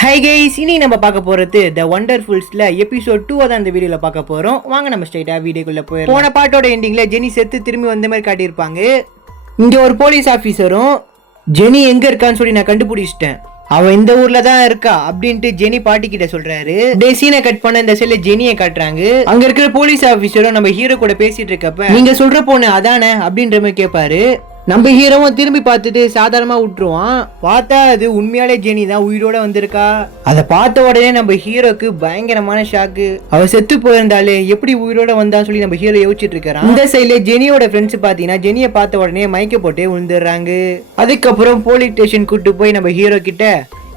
Hi guys, இனி நம்ம பார்க்க போகிறது த வண்டர்ஃபுல்ஸில் எபிசோட் 2 தான் இந்த வீடியோவில் பார்க்க போகிறோம். வாங்க நம்ம ஸ்ட்ரைட்டாக வீடியோக்குள்ளே போயிடும். போன பாட்டோட எண்டிங்கில் ஜெனி செத்து திரும்பி வந்த மாதிரி காட்டியிருப்பாங்க. இங்கே ஒரு போலீஸ் ஆஃபீஸரும் ஜெனி எங்கே இருக்கான்னு சொல்லி நான் கண்டுபிடிச்சிட்டேன், அவன் இந்த ஊர்ல தான் இருக்கா அப்படின்ட்டு ஜெனி பாட்டி கிட்ட சொல்றாரு. சீனை கட் பண்ண இந்த செல்ல ஜெனியை காட்டுறாங்க. அங்க இருக்கிற போலீஸ் ஆபீசரும் நம்ம ஹீரோ கூட பேசிட்டு இருக்கப்ப, நீங்க சொல்ற பொண்ணு அதானே அப்படின்ற மாதிரி கேட்பாரு. நம்ம ஹீரோவும் திரும்பி பார்த்துட்டு சாதாரணமா விட்டுருவான். பார்த்தா அது உண்மையாலே ஜெனி தான் உயிரோட வந்திருக்கா. அதை பார்த்த உடனே நம்ம ஹீரோக்கு பயங்கரமான ஷாக்கு. அவ செத்து போயிருந்தாலே எப்படி உயிரோட வந்தான்னு சொல்லி நம்ம ஹீரோ யோசிச்சுட்டு இருக்கிறான். இந்த சைட்ல ஜெனியோட ஃப்ரெண்ட்ஸ் பாத்தீங்கன்னா ஜெனியை பார்த்த உடனே மயக்க போட்டே விழுந்துடுறாங்க. அதுக்கப்புறம் போலீஸ் ஸ்டேஷன் கூட்டு போய் நம்ம ஹீரோ கிட்ட,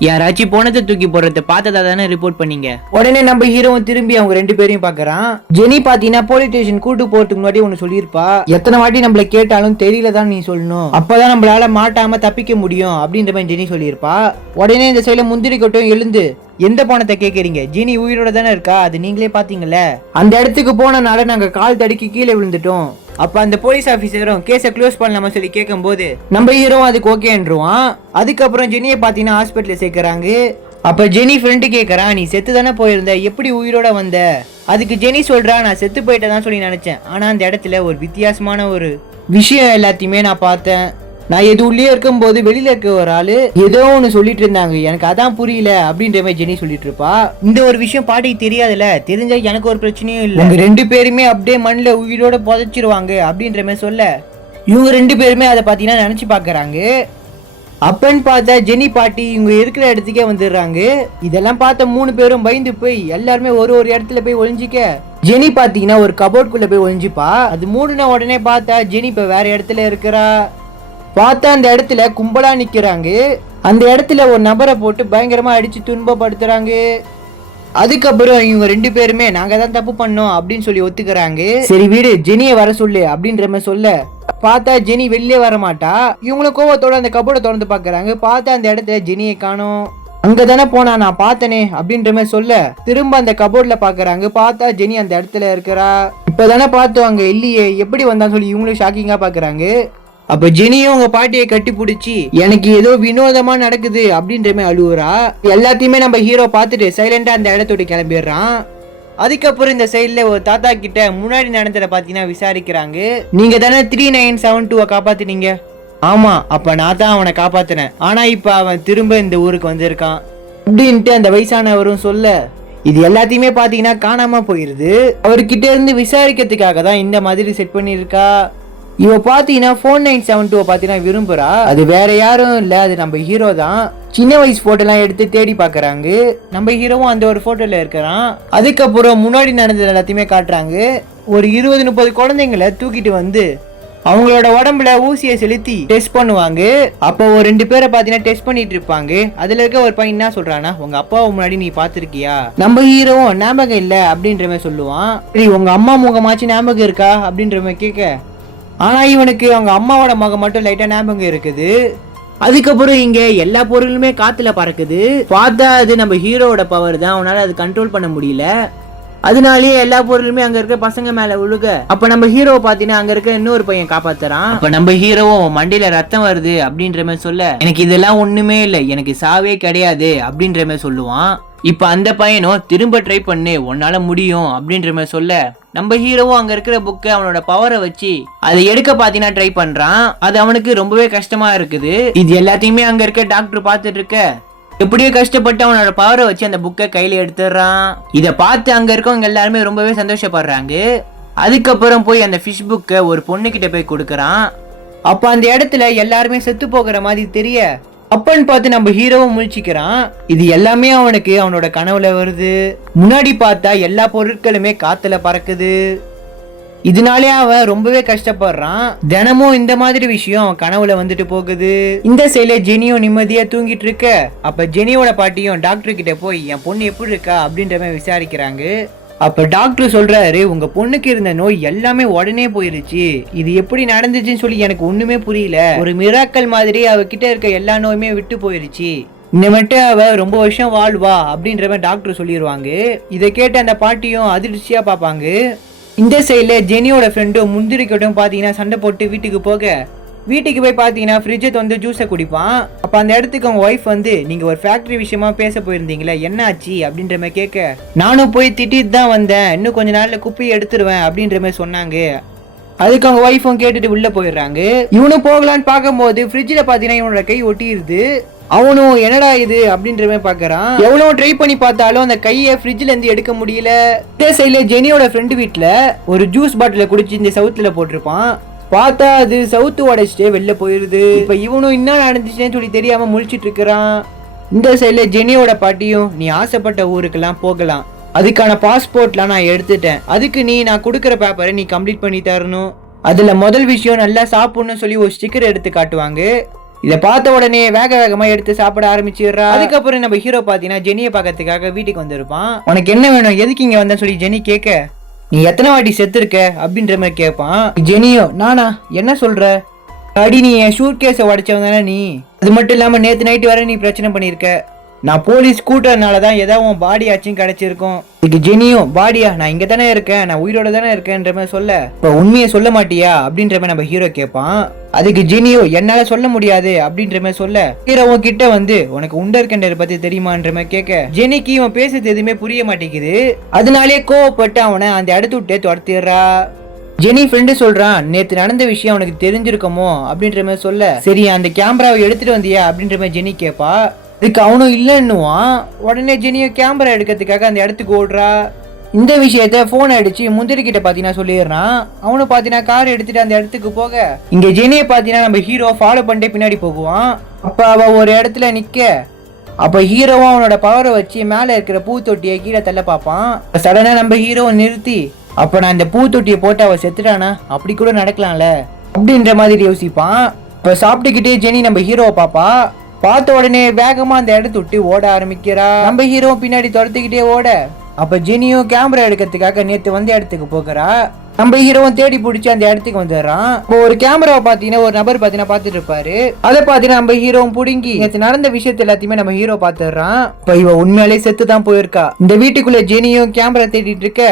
யாராச்சும் போனதை தூக்கி போடுறத பார்த்ததா தானே ரிப்போர்ட் பண்ணீங்க. உடனே நம்ம ஹீரோவும் திரும்பி அவங்க ரெண்டு பேரையும் பாக்குறான். ஜெனி பாத்தீங்கன்னா போலீஸ் ஸ்டேஷன் கூட்டு போறதுக்கு முன்னாடி ஒன்னு சொல்லியிருப்பா, எத்தனை வாட்டி நம்மள கேட்டாலும் தெரியல தான் நீ சொல்லணும், அப்பதான் நம்மளால மாட்டாம தப்பிக்க முடியும் அப்படின்ற மாதிரி ஜெனி சொல்லியிருப்பா. உடனே இந்த சைடுல முந்திரி கொட்டும் எழுந்து, எந்த பணத்தை கேட்கறீங்க, ஜெனி உயிரோட தானே இருக்கா, அது நீங்களே பாத்தீங்கல்ல, அந்த இடத்துக்கு போனனால நாங்க கால் தடுக்கி கீழே விழுந்துட்டோம். அப்ப அந்த போலீஸ் ஆபீசரும் கேஸை க்ளோஸ் பண்ணலாம சொல்லி கேட்கும் போது நம்ம ஹீரோ அதுக்கு ஓகேன்றுவான். அதுக்கப்புறம் ஜெனியை பாத்தீங்கன்னா ஹாஸ்பிட்டல சேர்க்கறாங்க. அப்ப ஜெனி ஃப்ரெண்டு கேட்கறான், நீ செத்து தானே போயிருந்த, எப்படி உயிரோட வந்த? அதுக்கு ஜெனி சொல்றா, நான் செத்து போயிட்டதான் சொல்லி நினைச்சேன், ஆனா அந்த இடத்துல ஒரு வித்தியாசமான ஒரு விஷயம் எல்லாத்தையுமே நான் பார்த்தேன். நான் எது உள்ளே இருக்கும்போது வெளியில இருக்க ஒரு ஆளு ஏதோ ஒன்று சொல்லிட்டு இருந்தாங்க, எனக்கு அதான் புரியல அப்படின்ற மாதிரி ஜெனி சொல்லிட்டு இருப்பா. இந்த ஒரு விஷயம் பாட்டிக்கு தெரியாதுல்ல, தெரிஞ்சா எனக்கு ஒரு பிரச்சனையும் இல்லை, உங்க ரெண்டு பேருமே அப்படியே மண்ணில் உயிரோட புதைச்சிருவாங்க அப்படின்ற மாதிரி சொல்ல, இவங்க ரெண்டு பேருமே அதை பார்த்தீங்கன்னா நினைச்சு பாக்குறாங்க. அப்பன்னு பார்த்தா ஜெனி பாட்டி இவங்க இருக்கிற இடத்துக்கே வந்துடுறாங்க. இதெல்லாம் பார்த்த மூணு பேரும் பயந்து போய் எல்லாருமே ஒரு ஒரு இடத்துல போய் ஒளிஞ்சிக்க, ஜெனி பாத்தீங்கன்னா ஒரு கபோர்ட்குள்ள போய் ஒளிஞ்சிப்பா. அது மூணுன உடனே பார்த்தா ஜெனி இப்ப வேற இடத்துல இருக்கிறா. பார்த்தா அந்த இடத்துல கும்பலா நிக்கிறாங்க. அந்த இடத்துல ஒரு நபரை போட்டு பயங்கரமா அடிச்சு துன்பப்படுத்துறாங்க. அதுக்கப்புறம் இவங்க ரெண்டு பேருமே நாங்க தான் தப்பு பண்ணோம் அப்படின்னு சொல்லி ஒத்துக்கிறாங்க. சரி வீடு, ஜெனியை வர சொல்லு அப்படின்ற மாதிரி சொல்ல, பார்த்தா ஜெனி வெளியே வர மாட்டா. இவங்களும் கோவத்தோட அந்த கபோர்டை திறந்து பாக்குறாங்க. பார்த்தா அந்த இடத்துல ஜெனியை காணோம். அங்கதானே போனா, நான் பார்த்தனே அப்படின்ற மாதிரி சொல்ல, திரும்ப அந்த கபோர்ட்ல பாக்குறாங்க. பார்த்தா ஜெனி அந்த இடத்துல இருக்கிறா. இப்பதானே பார்த்தோம் அங்க இல்லையே, எப்படி வந்தான்னு சொல்லி இவங்களும் ஷாக்கிங்கா பாக்குறாங்க. அப்ப ஜெனியும் உங்க பாட்டியை கட்டி பிடிச்சி, எனக்கு ஏதோ வினோதமா நடக்குது அப்படின்ற மாதிரி அழுவுறா. எல்லாத்தையுமே நம்ம ஹீரோ பார்த்துட்டு சைலண்டா அந்த இடத்தோட கிளம்பிடுறான். அதுக்கப்புறம் இந்த சைட்ல ஒரு தாத்தா கிட்ட முன்னாடி நடந்தத பாத்தீங்கன்னா விசாரிக்கிறாங்க. நீங்க தானே 3972 காப்பாத்தினீங்க? ஆமா, அப்ப நான் தான் அவனை காப்பாத்தினேன், ஆனா இப்ப அவன் திரும்ப இந்த ஊருக்கு வந்திருக்கான் அப்படின்ட்டு அந்த வயசானவரும் சொல்ல, இது எல்லாத்தையுமே பாத்தீங்கன்னா காணாம போயிருது. அவர்கிட்ட இருந்து விசாரிக்கிறதுக்காக தான் இந்த மாதிரி செட் பண்ணிருக்கா. இவ பாத்தீங்கன்னா 4972 பாத்தீங்கன்னா விரும்புறா. அது வேற யாரும் இல்ல, அது நம்ம ஹீரோ தான். சின்ன வயசு போட்டோ எல்லாம் எடுத்து தேடி பாக்குறாங்க. நம்ம ஹீரோவும் அந்த ஒரு போட்டோல இருக்கிறான். அதுக்கப்புறம் முன்னாடி நடந்தது எல்லாத்தையுமே காட்டுறாங்க. ஒரு 20-30 குழந்தைங்களை தூக்கிட்டு வந்து அவங்களோட உடம்புல ஊசியை செலுத்தி டெஸ்ட் பண்ணுவாங்க. அப்போ ஒரு 2 பேரை பாத்தீங்கன்னா டெஸ்ட் பண்ணிட்டு இருப்பாங்க. அதுல இருக்க ஒரு பையன் என்ன சொல்றானா, உங்க அப்பாவை முன்னாடி நீ பாத்திருக்கியா? நம்ம ஹீரோவும் ஞாபகம் இல்ல அப்படின்ற மாதிரி சொல்லுவான். சரி, உங்க அம்மா முகமாச்சு ஞாபகம் இருக்கா அப்படின்ற மாதிரி கேட்க, ஆனா இவனுக்கு அவங்க அம்மாவோட முகம் மட்டும் லைட்டா ஞாபகம் இருக்குது. அதுக்கப்புறம் இங்க எல்லா பொருளுமே காத்துல பறக்குது. பார்த்தா அது நம்ம ஹீரோவோட பவர் தான், அவனால அது கண்ட்ரோல் பண்ண முடியல. அதனாலேயே எல்லா பொருளுமே அங்க இருக்க பசங்க மேல விழுக, அப்ப நம்ம ஹீரோ பாத்தீங்கன்னா அங்க இருக்க இன்னொரு பையன் காப்பாத்துறான். அப்ப நம்ம ஹீரோவும் மண்டையில ரத்தம் வருது அப்படின்ற மாதிரி சொல்ல, எனக்கு இதெல்லாம் ஒண்ணுமே இல்லை, எனக்கு சாவே கிடையாது அப்படின்ற மாதிரி சொல்லுவான். இப்ப அந்த பையனும் திரும்ப ட்ரை பண்ணு, உன்னால முடியும் அப்படின்ற மாதிரி சொல்ல, நம்ம ஹீரோவும் அங்க இருக்கிற புக்கை அவனோட பவரை வச்சு அதை எடுக்க பாத்தீங்கன்னா ட்ரை பண்றான். அது அவனுக்கு ரொம்பவே கஷ்டமா இருக்குது. இது எல்லாத்தையுமே அங்க இருக்க டாக்டர் பார்த்துட்டு இருக்க, எப்படியோ கஷ்டப்பட்டு அவனோட பவரை வச்சு அந்த புக்கை கையில எடுத்துடுறான். இதை பார்த்து அங்க இருக்கவங்க எல்லாருமே ரொம்பவே சந்தோஷப்படுறாங்க. அதுக்கப்புறம் போய் அந்த ஃபிஷ் புக்கை ஒரு பொண்ணு கிட்ட போய் கொடுக்கறான். அப்ப அந்த இடத்துல எல்லாருமே செத்து போகிற மாதிரி தெரிய, அப்பன்னு பார்த்து நம்ம ஹீரோவும் முழிச்சுக்கிறான். இது எல்லாமே அவனுக்கு அவனோட கனவுல வருது. முன்னாடி பார்த்தா எல்லா பொருட்களுமே காத்துல பறக்குது. இதனாலே அவன் ரொம்பவே கஷ்டப்படுறான். தினமும் இந்த மாதிரி விஷயம் அவன் கனவுல வந்துட்டு போகுது. இந்த சைட்ல ஜெனியும் நிம்மதியா தூங்கிட்டு இருக்க, அப்ப ஜெனியோட பாட்டியும் டாக்டர் கிட்ட போய் என் பொண்ணு எப்படி இருக்கா அப்படின்ற மாதிரி விசாரிக்கிறாங்க. அப்ப டாக்டர் சொல்றாரு, உங்க பொண்ணுக்கு இருந்த நோய் எல்லாமே உடனே போயிருச்சு, இது எப்படி நடந்துச்சுன்னு சொல்லி எனக்கு ஒண்ணுமே புரியல, ஒரு மிராக்கல் மாதிரி அவகிட்ட இருக்க எல்லா நோயுமே விட்டு போயிருச்சு, இந்த மட்டும் அவ ரொம்ப வருஷம் வாழ்வா அப்படின்ற மாதிரி டாக்டர் சொல்லிடுவாங்க. இதை கேட்டு அந்த பாட்டியும் அதிர்ச்சியா பார்ப்பாங்க. இந்த சைட்ல ஜெனியோட ஃப்ரெண்டும் முந்திரிக்கட்டும் பாத்தீங்கன்னா சண்டை போட்டு வீட்டுக்கு போக, வீட்டுக்கு போய் பார்த்தீங்கன்னா ஃப்ரிட்ஜை வந்து ஜூஸை குடிப்பான். அப்போ அந்த இடத்துக்கு அவங்க ஒய்ஃப் வந்து நீங்கள் ஒரு ஃபேக்ட்ரி விஷயமா பேச போயிருந்தீங்களே என்ன ஆச்சு அப்படின்ற மாதிரி கேட்க, நானும் போய் திட்டிட்டு தான் வந்தேன், இன்னும் கொஞ்ச நாளில் குப்பியை எடுத்துருவேன் அப்படின்ற மாதிரி சொன்னாங்க. அதுக்கு அவங்க ஒய்ஃபும் கேட்டுட்டு உள்ள போயிடுறாங்க. இவனும் போகலான்னு பார்க்கும்போது ஃப்ரிட்ஜில் பார்த்தீங்கன்னா இவனோட கை ஒட்டிடுது. அவனும் என்னடா இது அப்படின்ற மாதிரி பார்க்கறான். எவ்வளவு ட்ரை பண்ணி பார்த்தாலும் அந்த கையை ஃப்ரிட்ஜ்ல இருந்து எடுக்க முடியல. இதே சைட்ல ஜெனியோட ஃப்ரெண்டு வீட்டுல ஒரு ஜூஸ் பாட்டில குடிச்சு இந்த சவுத்துல போட்டிருப்பான். பார்த்தா அது சவுத்து உடைச்சிட்டே வெளில போயிருது. இப்ப இவனும் என்ன நடந்துச்சுன்னு சொல்லி தெரியாம முழிச்சிட்டு இருக்கிறான். இந்த சைட்ல ஜெனியோட பாட்டியும், நீ ஆசைப்பட்ட ஊருக்கெல்லாம் போகலாம், அதுக்கான பாஸ்போர்ட்லாம் நான் எடுத்துட்டேன், அதுக்கு நான் கொடுக்குற பேப்பரை நீ கம்ப்ளீட் பண்ணி தரணும், அதுல முதல் விஷயம் நல்லா சாப்பிடணும்னு சொல்லி ஒரு ஸ்டிக்கர் எடுத்து காட்டுவாங்க. இதை பார்த்த உடனே வேக வேகமா எடுத்து சாப்பிட ஆரம்பிச்சிடுறா. அதுக்கப்புறம் நம்ம ஹீரோ பாத்தீங்கன்னா ஜெனியை பார்க்கறதுக்காக வீட்டுக்கு வந்திருப்பான். உனக்கு என்ன வேணும், எதுக்கு இங்க வந்தேன்னு சொல்லி ஜெனி கேட்க, நீ எத்தனை வாட்டி செத்துருக்க அப்படின்ற மாதிரி கேட்பான். ஜெனியோ, நானா, என்ன சொல்ற, அடி நீ என் ஷூட் கேஸை உடைச்சவன் தானே நீ, அது மட்டும் இல்லாம நேத்து நைட்டு வரை நீ பிரச்சனை பண்ணிருக்க, நான் போலீஸ் கூட்டறதுனாலதான் ஏதாவது உன் பாடி ஆச்சும் கிடைச்சிருக்கும். இதுக்கு ஜெனியும், பாடியா, நான் இங்க தானே இருக்கேன், நான் உயிரோட தானே இருக்கேன்ற மாதிரி சொல்ல, இப்போ உண்மையை சொல்ல மாட்டியா அப்படின்ற மாதிரி நம்ம ஹீரோ கேட்பான். அதுக்கு ஜெனியோ, என்னால சொல்ல முடியாது அப்படின்ற மாதிரி சொல்ல, ஹீரோவும் கிட்ட வந்து உனக்கு உண்டர்கண்டர் பத்தி தெரியுமான்ற மாதிரி கேட்க, ஜெனிக்கு இவன் பேசுறது எதுவுமே புரிய மாட்டேங்குது. அதனாலே கோவப்பட்டு அவனை அந்த இடத்து விட்டே துரத்திடுறா. ஜெனி ஃப்ரெண்டு சொல்றான், நேத்து நடந்த விஷயம் உனக்கு தெரிஞ்சிருக்கமோ அப்படின்ற மாதிரி சொல்ல, சரி அந்த கேமராவை எடுத்துட்டு வந்தியா அப்படின்ற மாதிரி ஜெனி கேட்பா. இதுக்கு அவனும் இல்லைன்னுவான். உடனே ஜெனியோ கேமரா எடுக்கிறதுக்காக அந்த இடத்துக்கு ஓடுறா. இந்த விஷயத்த போன் அடிச்சு முந்திரி கிட்ட பாத்தீங்கன்னா சொல்லிடுறான். அவனு பாத்தீங்கன்னா கார் எடுத்துட்டு அந்த இடத்துக்கு போக, இங்க ஜெனியை பாத்தீங்கன்னா நம்ம ஹீரோ ஃபாலோ பண்ணிட்டே பின்னாடி போகுவான். அப்ப அவ ஒரு இடத்துல நிக்க, அப்ப ஹீரோவும் அவனோட பவரை வச்சு மேல இருக்கிற பூத்தொட்டியை கீழே தள்ள பார்ப்பான். சடனா நம்ம ஹீரோவை நிறுத்தி, அப்ப நான் இந்த பூத்தொட்டியை போட்டு அவ செத்துட்டானா, அப்படி கூட நடக்கலாம்ல அப்படின்ற மாதிரி யோசிப்பான். இப்ப சாப்பிட்டுக்கிட்டே ஜெனி நம்ம ஹீரோவை பாப்பா. பார்த்த உடனே வேகமா அந்த இடத்த விட்டு ஓட ஆரம்பிக்கிறா. நம்ம ஹீரோ பின்னாடி துரத்துக்கிட்டே ஓட, அப்ப ஜெனியும் கேமரா எடுக்கிறதுக்காக நேத்து வந்த இடத்துக்கு போகிறா. நம்ம ஹீரோவும் தேடி பிடிச்சி அந்த இடத்துக்கு வந்துடுறான். இப்போ ஒரு கேமராவை பாத்தீங்கன்னா ஒரு நபர் பாத்தீங்கன்னா பாத்துட்டு இருப்பாரு. அதை பாத்தீங்கன்னா நம்ம ஹீரோவும் புடுங்கி நேற்று நடந்த விஷயத்த எல்லாத்தையுமே நம்ம ஹீரோ பாத்துடுறான். இப்ப இவ உண்மையாலே செத்து தான் போயிருக்கா. இந்த வீட்டுக்குள்ள ஜெனியும் கேமரா தேடிட்டு இருக்க,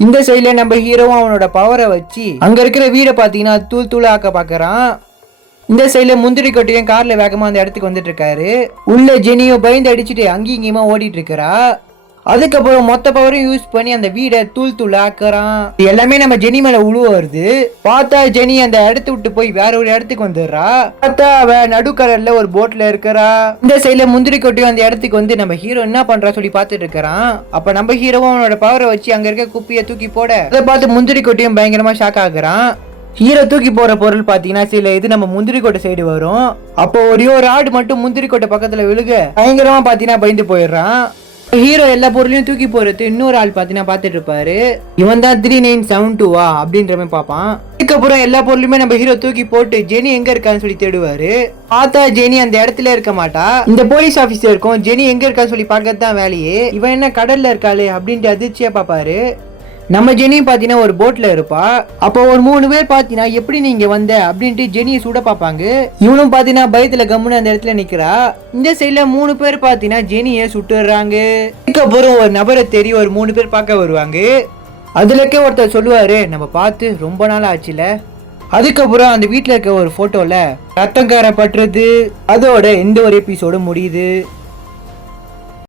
இந்த சைட்ல நம்ம ஹீரோவும் அவனோட பவரை வச்சு அங்க இருக்கிற வீடை பாத்தீங்கன்னா தூள் தூள் ஆக்க பாக்குறான். இந்த சைட்ல முந்திரி கொட்டையும் கார்ல வேகமா அந்த இடத்துக்கு வந்துட்டு இருக்காரு. உள்ள ஜெனியோ பயந்து அடிச்சுட்டு அங்கேயும் இங்கேயுமா ஓடிட்டு இருக்கிறா. அதுக்கப்புறம் மொத்த பவரையும் யூஸ் பண்ணி அந்த வீடை தூள் தூள் ஆக்குறான். எல்லாமே நம்ம ஜெனி மேல உழுவ வருது. பார்த்தா ஜெனி அந்த இடத்த விட்டு போய் வேற ஒரு இடத்துக்கு வந்துடுறா. பார்த்தா அவ நடுக்கடல்ல ஒரு போட்ல இருக்கிறா. இந்த சைட்ல முந்திரி கொட்டையும் அந்த இடத்துக்கு வந்து நம்ம ஹீரோ என்ன பண்றா சொல்லி பார்த்துட்டு இருக்கிறான். அப்ப நம்ம ஹீரோவும் அவனோட பவரை வச்சு அங்க இருக்க குப்பியை தூக்கி போட, அதை பார்த்து முந்திரி கொட்டையும் பயங்கரமா ஷாக் ஆகுறான். ஹீரோ தூக்கி போற பொருள் பாத்தீங்கன்னா சில இது நம்ம முந்திரி கொட்டை சைடு வரும். அப்போ ஒரே ஒரு ஆடு மட்டும் முந்திரி கொட்டை பக்கத்துல விழுக பயங்கரமா பாத்தீங்கன்னா பயந்து போயிடுறான். ஹீரோ எல்லா பொருளையும் தூக்கி போறது இன்னொரு ஆள் பாத்தீங்கன்னா பாத்துட்டு இருப்பாரு. இவன் தான் 3972 அப்படின்ற மாதிரி பாப்பான். அதுக்கப்புறம் எல்லா பொருளுமே நம்ம ஹீரோ தூக்கி போட்டு ஜெனி எங்க இருக்கான்னு சொல்லி தேடுவாரு. பார்த்தா ஜெனி அந்த இடத்துல இருக்க மாட்டா. இந்த போலீஸ் ஆபீசருக்கும் ஜெனி எங்க இருக்கான்னு சொல்லி பார்க்கறது தான் வேலையே. இவன் என்ன கடல்ல இருக்காளே அப்படின்ட்டு அதிர்ச்சியா பாப்பாரு. நம்ம ஜெனியும் பாத்தீங்கன்னா ஒரு போட்ல இருப்பா. அப்போ ஒரு 3 பேர் பாத்தீங்கன்னா எப்படி நீங்க வந்த அப்படின்ட்டு ஜெனியை சுட பாப்பாங்க. இவனும் பாத்தீங்கன்னா பயத்துல கம்முன்னு அந்த இடத்துல நிக்கிறா. இந்த சைட்ல 3 பேர் பாத்தீங்கன்னா ஜெனியை சுட்டுறாங்க. அதுக்கப்புறம் ஒரு நபரை தெரிய ஒரு 3 பேர் பார்க்க வருவாங்க. அதுலக்கே ஒருத்தர் சொல்லுவாரு, நம்ம பார்த்து ரொம்ப நாள் ஆச்சுல. அதுக்கப்புறம் அந்த வீட்டுல இருக்க ஒரு போட்டோல ரத்தம் கார பட்டுறது. அதோட இந்த ஒரு எபிசோடு முடியுது.